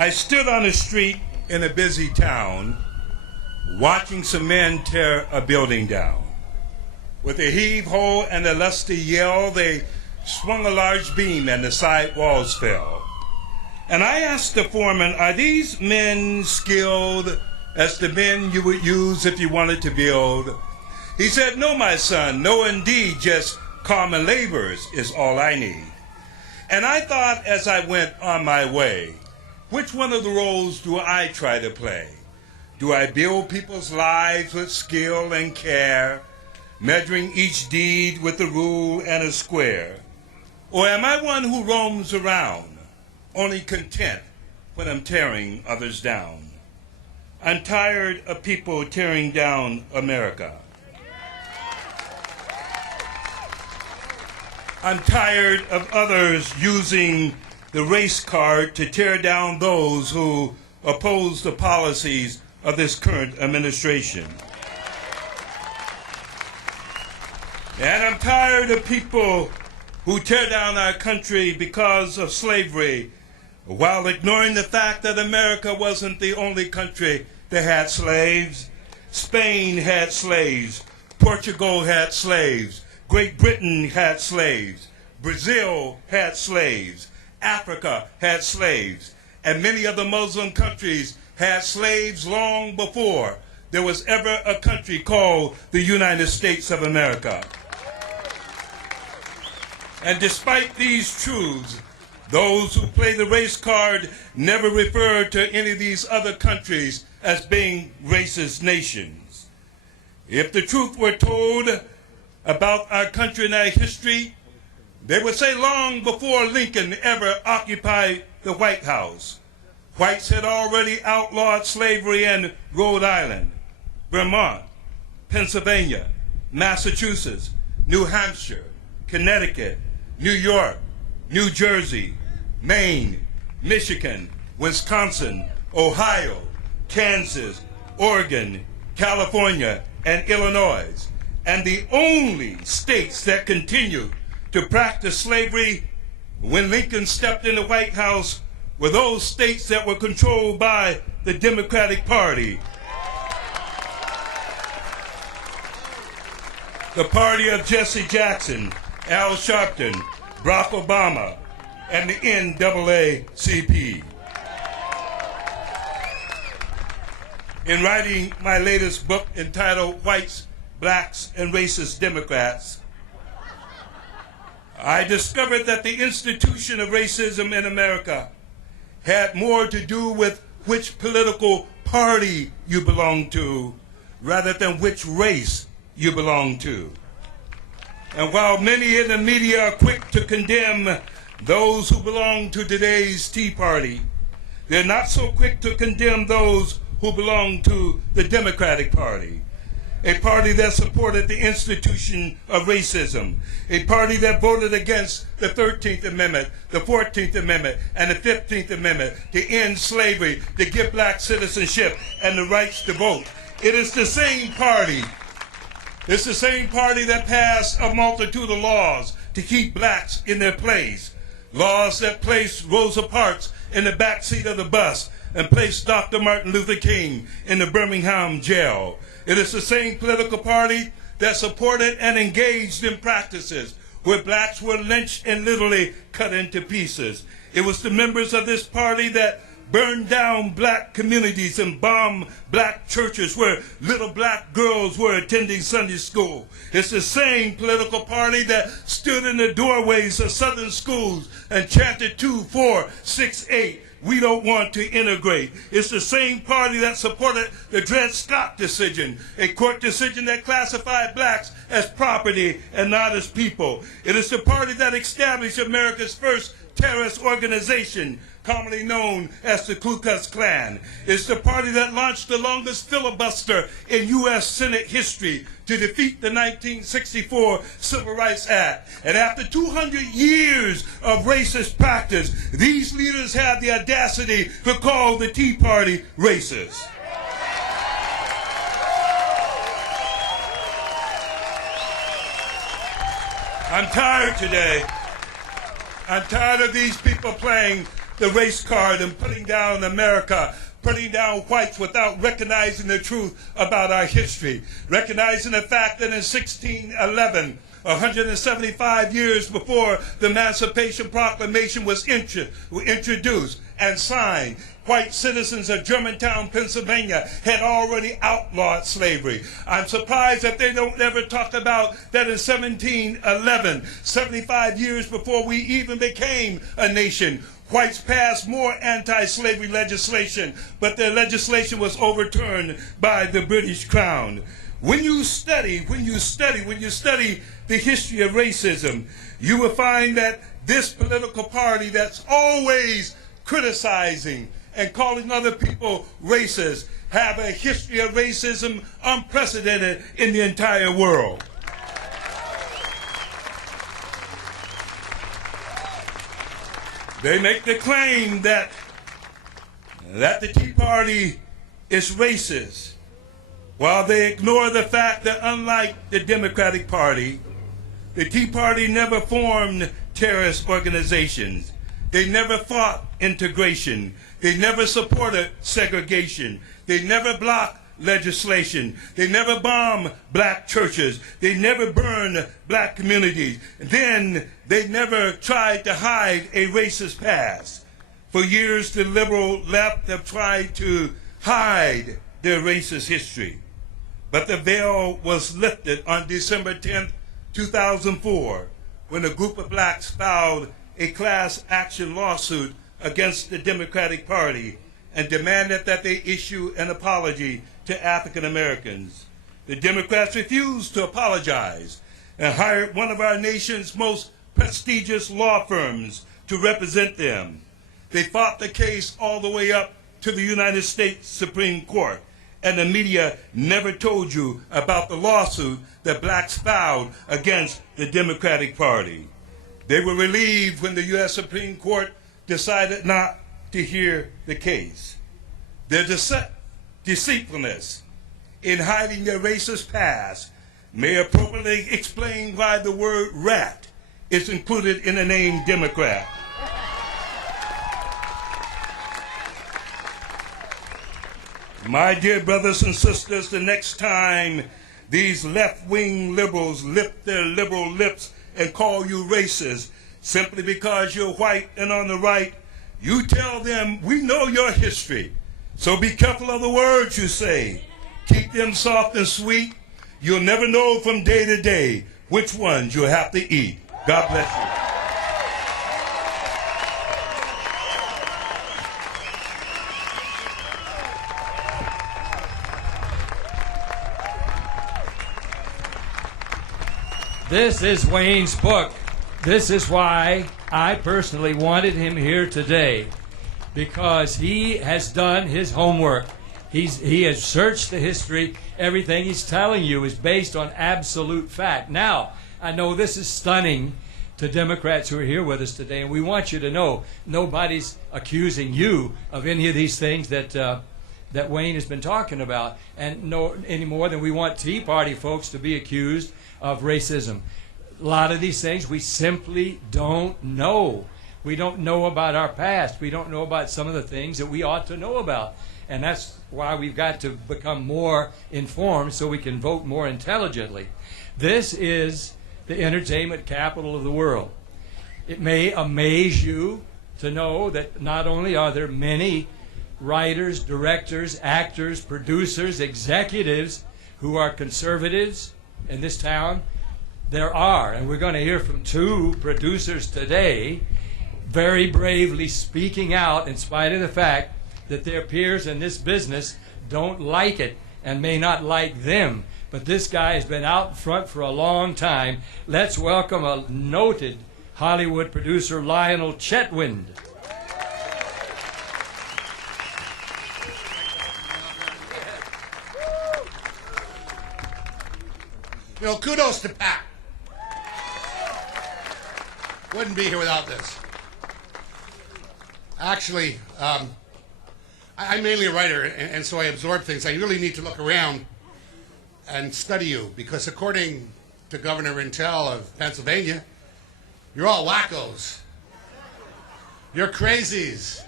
I stood on a street in a busy town watching some men tear a building down. With a heave-ho and a lusty yell, they swung a large beam and the side walls fell. And I asked the foreman, are these men skilled as the men you would use if you wanted to build? He said, no, my son, no indeed, just common laborers is all I need. And I thought as I went on my way, which one of the roles do I try to play? Do I build people's lives with skill and care, measuring each deed with a rule and a square? Or am I one who roams around, only content when I'm tearing others down? I'm tired of people tearing down America. I'm tired of others using the race card to tear down those who oppose the policies of this current administration. And I'm tired of people who tear down our country because of slavery, while ignoring the fact that America wasn't the only country that had slaves. Spain had slaves, Portugal had slaves, Great Britain had slaves, Brazil had slaves, Africa had slaves, and many of the Muslim countries had slaves long before there was ever a country called the United States of America. And despite these truths, those who play the race card never refer to any of these other countries as being racist nations. If the truth were told about our country and our history, they would say long before Lincoln ever occupied the White House, whites had already outlawed slavery in Rhode Island, Vermont, Pennsylvania, Massachusetts, New Hampshire, Connecticut, New York, New Jersey, Maine, Michigan, Wisconsin, Ohio, Kansas, Oregon, California, and Illinois. And the only states that continued to practice slavery when Lincoln stepped in the White House were those states that were controlled by the Democratic Party. The party of Jesse Jackson, Al Sharpton, Barack Obama, and the NAACP. In writing my latest book entitled Whites, Blacks, and Racist Democrats, I discovered that the institution of racism in America had more to do with which political party you belong to rather than which race you belong to. And while many in the media are quick to condemn those who belong to today's Tea Party, they're not so quick to condemn those who belong to the Democratic Party, a party that supported the institution of racism, a party that voted against the 13th Amendment, the 14th Amendment, and the 15th Amendment to end slavery, to give black citizenship and the rights to vote. It is the same party. It's the same party that passed a multitude of laws to keep blacks in their place. Laws that placed Rosa Parks in the backseat of the bus and placed Dr. Martin Luther King in the Birmingham jail. It is the same political party that supported and engaged in practices where blacks were lynched and literally cut into pieces. It was the members of this party that burned down black communities and bombed black churches where little black girls were attending Sunday school. It's the same political party that stood in the doorways of southern schools and chanted 2, 4, 6, 8. We don't want to integrate. It's the same party that supported the Dred Scott decision, a court decision that classified blacks as property and not as people. It is the party that established America's first terrorist organization, commonly known as the Ku Klux Klan. It's the party that launched the longest filibuster in U.S. Senate history to defeat the 1964 Civil Rights Act. And after 200 years of racist practice, these leaders had the audacity to call the Tea Party racist. I'm tired today. I'm tired of these people playing the race card and putting down America, putting down whites without recognizing the truth about our history, recognizing the fact that in 1611, 175 years before the Emancipation Proclamation was introduced and signed, white citizens of Germantown, Pennsylvania had already outlawed slavery. I'm surprised that they don't ever talk about that in 1711, 75 years before we even became a nation, whites passed more anti-slavery legislation, but their legislation was overturned by the British Crown. When you study the history of racism, you will find that this political party that's always criticizing and calling other people racist have a history of racism unprecedented in the entire world. They make the claim that the Tea Party is racist, while they ignore the fact that unlike the Democratic Party, the Tea Party never formed terrorist organizations. They never fought integration. They never supported segregation. They never blocked legislation. They never bombed black churches. They never burned black communities. Then they never tried to hide a racist past. For years, the liberal left have tried to hide their racist history. But the veil was lifted on December 10th, 2004, when a group of blacks filed a class action lawsuit against the Democratic Party and demanded that they issue an apology to African Americans. The Democrats refused to apologize and hired one of our nation's most prestigious law firms to represent them. They fought the case all the way up to the United States Supreme Court, and the media never told you about the lawsuit that blacks filed against the Democratic Party. They were relieved when the U.S. Supreme Court decided not to hear the case. Their deceitfulness in hiding their racist past may appropriately explain why the word rat is included in the name Democrat. My dear brothers and sisters, the next time these left-wing liberals lift their liberal lips and call you racist simply because you're white and on the right, you tell them, we know your history, so be careful of the words you say. Keep them soft and sweet. You'll never know from day to day which ones you'll have to eat. God bless you. This is Wayne's book. This is why I personally wanted him here today, because he has done his homework. He has searched the history. Everything he's telling you is based on absolute fact. Now, I know this is stunning to Democrats who are here with us today, and we want you to know nobody's accusing you of any of these things that Wayne has been talking about, and no any more than we want Tea Party folks to be accused of racism. A lot of these things we simply don't know. We don't know about our past. We don't know about some of the things that we ought to know about. And that's why we've got to become more informed so we can vote more intelligently. This is the entertainment capital of the world. It may amaze you to know that not only are there many writers, directors, actors, producers, executives who are conservatives in this town, there are, and we're going to hear from two producers today, very bravely speaking out in spite of the fact that their peers in this business don't like it and may not like them. But this guy has been out in front for a long time. Let's welcome a noted Hollywood producer, Lionel Chetwynd. You know, kudos to Pat. Wouldn't be here without this. Actually, I'm mainly a writer, and so I absorb things. I really need to look around and study you, because according to Governor Intel of Pennsylvania, you're all wackos. You're crazies.